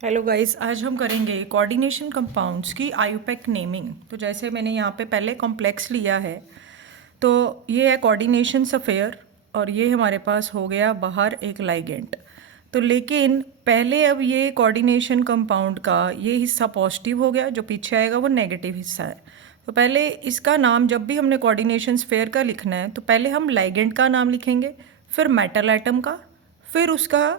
Hello guys, आज हम करेंगे कोऑर्डिनेशन कंपाउंड्स की आईयूपैक नेमिंग। तो जैसे मैंने यहाँ पे पहले कॉम्प्लेक्स लिया है, तो ये है कोऑर्डिनेशन सफ़ेयर और ये हमारे पास हो गया बाहर एक लाइगेंड। तो लेकिन पहले अब ये कोऑर्डिनेशन कंपाउंड का ये हिस्सा पॉजिटिव हो गया, जो पीछे आएगा वो नेगेटिव हिस्सा है। तो पहले इसका नाम, जब भी हमने कोऑर्डिनेशन स्फेयर का लिखना है तो पहले हम लाइगेंड का नाम लिखेंगे, फिर मेटल एटम का, फिर उसका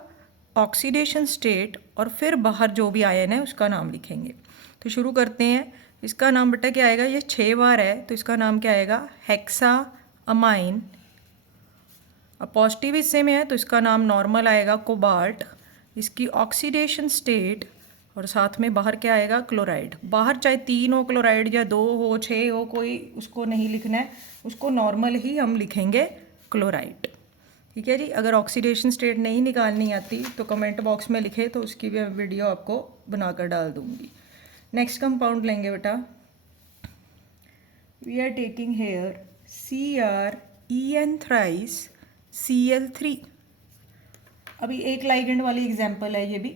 ऑक्सीडेशन स्टेट और फिर बाहर जो भी आयन है उसका नाम लिखेंगे। तो शुरू करते हैं। इसका नाम बेटा क्या आएगा, ये 6 बार है तो इसका नाम क्या आएगा, हेक्सा अमाइन। अब पॉजिटिव हिस्से में है तो इसका नाम नॉर्मल आएगा, कोबाल्ट। इसकी ऑक्सीडेशन स्टेट और साथ में बाहर क्या आएगा, क्लोराइड। बाहर चाहे 3 हो क्लोराइड या 2 हो 6 हो, कोई उसको नहीं लिखना है, उसको नॉर्मल ही हम लिखेंगे क्लोराइड। ठीक है जी। अगर ऑक्सीडेशन स्टेट नहीं निकालनी आती तो कमेंट बॉक्स में लिखे, तो उसकी भी वीडियो आपको बनाकर डाल दूंगी। नेक्स्ट कंपाउंड लेंगे बेटा, we are taking here CrEn thrice Cl3। अभी एक लाइगेंड वाली एग्जांपल है ये भी।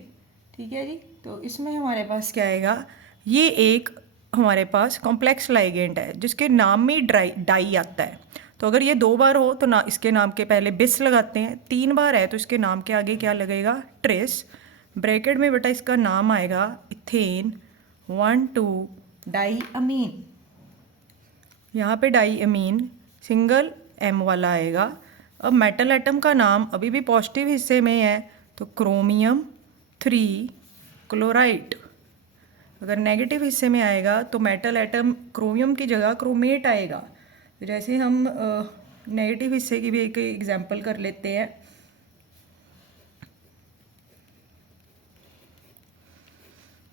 ठीक है जी। तो इसमें हमारे पास क्या आएगा, ये एक हमारे पास कॉम्प्लेक्स लाइगेंड है जिसके नाम में डाई आता है। तो अगर ये 2 बार हो तो ना इसके नाम के पहले बिस लगाते हैं, 3 बार है तो इसके नाम के आगे क्या लगेगा, ट्रेस। ब्रैकेट में बेटा इसका नाम आएगा इथेन 1,2 डाई अमीन। यहाँ पे डाई अमीन सिंगल M वाला आएगा। अब मेटल एटम का नाम अभी भी पॉजिटिव हिस्से में है तो क्रोमियम 3 क्लोराइड। अगर नेगेटिव हिस्से में आएगा तो मेटल एटम क्रोमियम की जगह क्रोमेट आएगा। तो जैसे हम नेगेटिव हिस्से की भी एक एग्जांपल कर लेते हैं।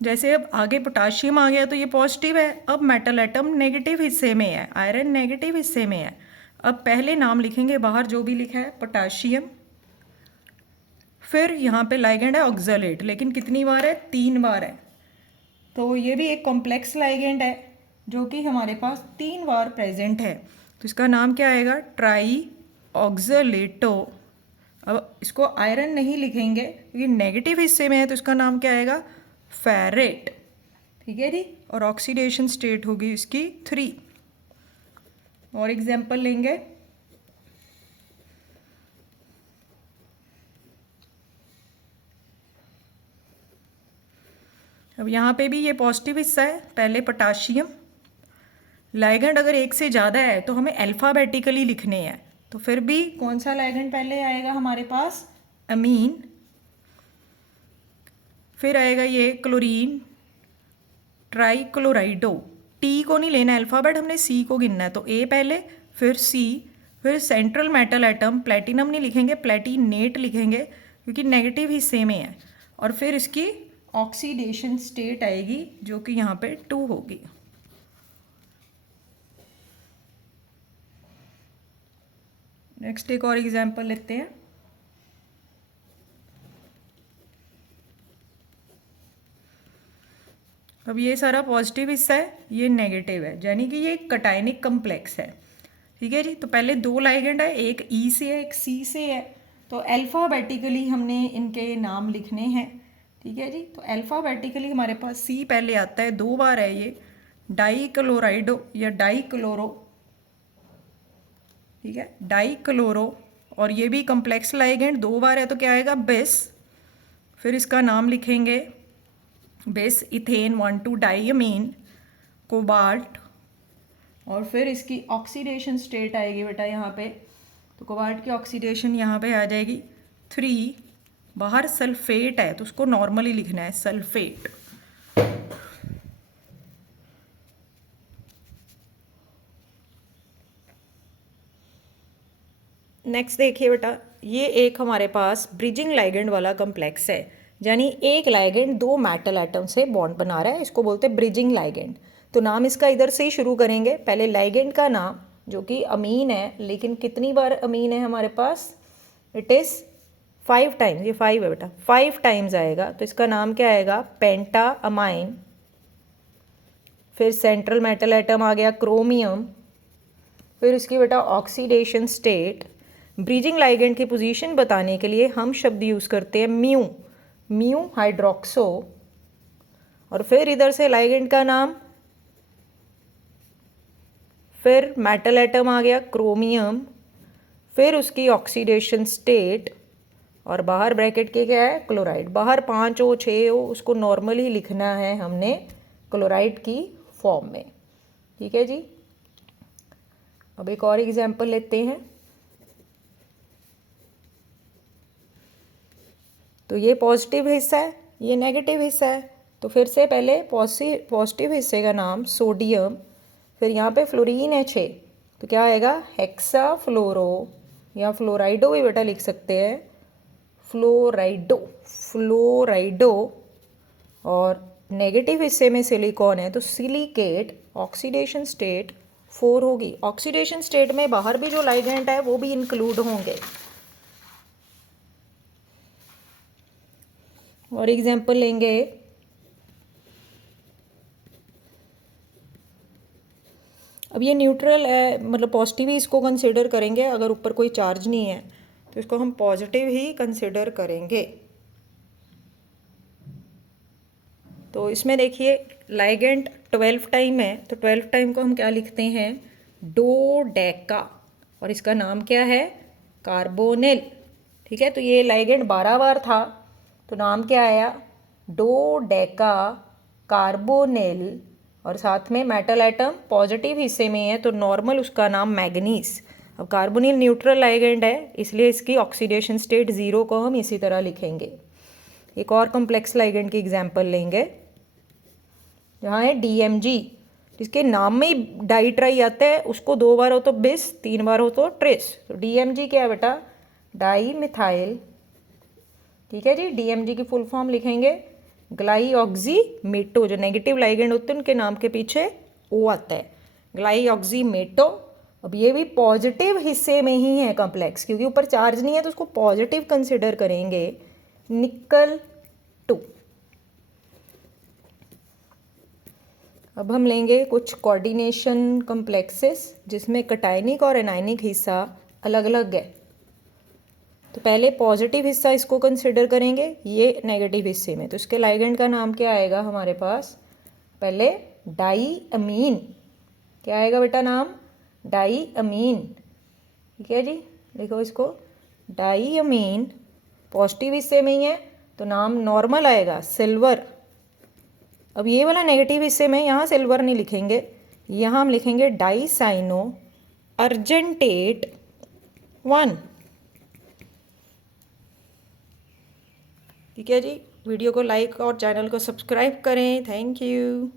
जैसे अब आगे पोटाशियम आ गया तो ये पॉजिटिव है, अब मेटल एटम नेगेटिव हिस्से में है, आयरन नेगेटिव हिस्से में है। अब पहले नाम लिखेंगे बाहर जो भी लिखा है पोटाशियम, फिर यहाँ पे लाइगेंड है ऑक्सलेट, लेकिन कितनी बार है, 3 बार है। तो ये भी एक कॉम्प्लेक्स लाइगेंड है जो कि हमारे पास 3 बार प्रेजेंट है। तो इसका नाम क्या आएगा, ट्राई ऑक्सलेटो। अब इसको आयरन नहीं लिखेंगे क्योंकि नेगेटिव हिस्से में है, तो इसका नाम क्या आएगा, फेरेट। ठीक है जी। और ऑक्सीडेशन स्टेट होगी इसकी 3। और एग्जाम्पल लेंगे, अब यहाँ पे भी ये पॉजिटिव हिस्सा है, पहले पोटाशियम। लाइगेंड अगर एक से ज़्यादा है तो हमें अल्फ़ाबेटिकली लिखने हैं, तो फिर भी कौन सा लाइगेंड पहले आएगा हमारे पास, अमीन। फिर आएगा ये क्लोरीन ट्राईक्लोराइडो। टी को नहीं लेना अल्फ़ाबेट, हमने सी को गिनना है, तो ए पहले फिर सी, फिर सेंट्रल मेटल एटम, प्लेटिनम नहीं लिखेंगे, प्लेटिनेट लिखेंगे क्योंकि नेगेटिव हिस्से में है। और फिर इसकी ऑक्सीडेशन स्टेट आएगी जो कि यहाँ पे 2 होगी। नेक्स्ट एक और एग्जांपल लेते हैं। अब ये सारा पॉजिटिव हिस्सा है, ये नेगेटिव है, यानी कि ये कटायनिक कम्प्लेक्स है। ठीक है जी। तो पहले 2 लाइगेंड है, एक ई से है एक सी से है, तो अल्फ़ाबेटिकली हमने इनके नाम लिखने हैं। ठीक है जी। तो अल्फ़ाबेटिकली हमारे पास सी पहले आता है, 2 बार है ये, डाई क्लोराइडो या डाई क्लोरो। ठीक है, डाई क्लोरो। और ये भी कम्प्लेक्स लाइगेंड 2 बार है तो क्या आएगा, बेस। फिर इसका नाम लिखेंगे बेस इथेन 1,2 डाईअमीन कोबाल्ट। और फिर इसकी ऑक्सीडेशन स्टेट आएगी बेटा यहाँ पे, तो कोबाल्ट की ऑक्सीडेशन यहाँ पे आ जाएगी 3। बाहर सल्फेट है तो उसको नॉर्मली लिखना है, सल्फेट। नेक्स्ट देखिए बेटा, ये एक हमारे पास ब्रिजिंग लाइगेंड वाला कम्प्लेक्स है, यानी एक लाइगेंड 2 मेटल एटम से बॉन्ड बना रहा है, इसको बोलते हैं ब्रिजिंग लाइगेंड। तो नाम इसका इधर से ही शुरू करेंगे, पहले लाइगेंड का नाम जो कि अमीन है, लेकिन कितनी बार अमीन है हमारे पास, इट इज़ 5 टाइम्स, ये 5 है बेटा, 5 टाइम्स आएगा। तो इसका नाम क्या आएगा, पेंटा अमाइन। फिर सेंट्रल मेटल एटम आ गया क्रोमियम। फिर इसकी बेटा ऑक्सीडेशन स्टेट। ब्रिजिंग लाइगेंड की पोजीशन बताने के लिए हम शब्द यूज़ करते हैं म्यू, म्यू हाइड्रोक्सो। और फिर इधर से लाइगेंड का नाम, फिर मेटल एटम आ गया क्रोमियम, फिर उसकी ऑक्सीडेशन स्टेट, और बाहर ब्रैकेट के क्या है क्लोराइड। बाहर 5 हो 6 हो उसको नॉर्मली लिखना है हमने क्लोराइड की फॉर्म में। ठीक है जी। अब एक और एग्जांपल लेते हैं। तो ये पॉजिटिव हिस्सा है, ये नेगेटिव हिस्सा है। तो फिर से पहले पॉजिटिव हिस्से का नाम सोडियम, फिर यहाँ पे फ्लोरीन है 6, तो क्या आएगा हेक्सा फ्लोरो, या फ्लोराइडो भी बेटा लिख सकते हैं, फ्लोराइडो, फ्लोराइडो। और नेगेटिव हिस्से में सिलिकॉन है तो सिलिकेट, ऑक्सीडेशन स्टेट 4 होगी। ऑक्सीडेशन स्टेट में बाहर भी जो लाइगेंड है वो भी इंक्लूड होंगे। और एग्जांपल लेंगे, अब ये न्यूट्रल है, मतलब पॉजिटिव ही इसको कंसिडर करेंगे। अगर ऊपर कोई चार्ज नहीं है तो इसको हम पॉजिटिव ही कंसिडर करेंगे। तो इसमें देखिए लाइगेंड 12 टाइम है, तो 12 टाइम को हम क्या लिखते हैं डोडेका, और इसका नाम क्या है कार्बोनिल। ठीक है, तो ये लाइगेंड 12 बार था तो नाम क्या आया डोडेका कार्बोनिल, और साथ में मेटल एटम पॉजिटिव हिस्से में है तो नॉर्मल उसका नाम मैग्नीज। अब कार्बोनिल न्यूट्रल लाइगेंड है इसलिए इसकी ऑक्सीडेशन स्टेट 0 को हम इसी तरह लिखेंगे। एक और कॉम्प्लेक्स लाइगेंड की एग्जांपल लेंगे, जहाँ है DMG, जिसके नाम में ही डाई ट्राई आता है, उसको 2 बार हो तो बिस, 3 बार हो तो ट्रेस। तो DMG क्या है बेटा डाई मिथाइल। ठीक है जी, DMG की फुल फॉर्म लिखेंगे ग्लाईऑक्सीमेटो, जो नेगेटिव लाइगेंड होते हैं उनके नाम के पीछे O आता है, ग्लाईऑक्सीमेटो। अब ये भी पॉजिटिव हिस्से में ही है कॉम्प्लेक्स, क्योंकि ऊपर चार्ज नहीं है तो उसको पॉजिटिव कंसिडर करेंगे, निकल 2। अब हम लेंगे कुछ कोऑर्डिनेशन कॉम्प्लेक्सेस जिसमें कैटायनिक और एनायनिक हिस्सा अलग अलग है। तो पहले पॉजिटिव हिस्सा इसको कंसिडर करेंगे, ये नेगेटिव हिस्से में, तो इसके लाइगेंड का नाम क्या आएगा हमारे पास, पहले डाई अमीन। क्या आएगा बेटा नाम डाई अमीन। ठीक है जी, देखो इसको डाई अमीन, पॉजिटिव हिस्से में ही है तो नाम नॉर्मल आएगा सिल्वर। अब ये वाला नेगेटिव हिस्से में यहाँ सिल्वर नहीं लिखेंगे, यहाँ हम लिखेंगे डाई साइनो अर्जेंटेट 1। ठीक है जी, वीडियो को लाइक और चैनल को सब्सक्राइब करें। Thank you.